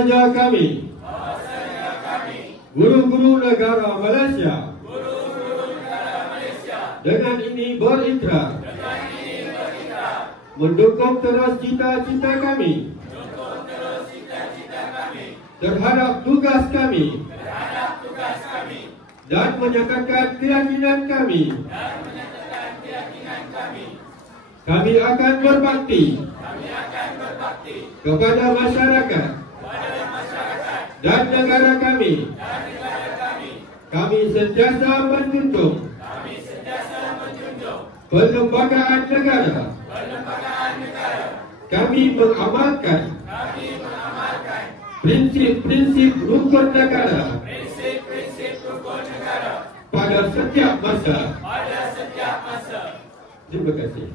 Bahwasanya kami guru-guru negara Malaysia dengan ini berikrar mendukung terus cita-cita kami terhadap tugas kami dan menyatakan keyakinan kami kami akan berbakti kepada masyarakat dan negara kami. Kami sentiasa menjunjung perlembagaan negara. Kami mengamalkan prinsip-prinsip rukun negara pada setiap masa. Terima kasih.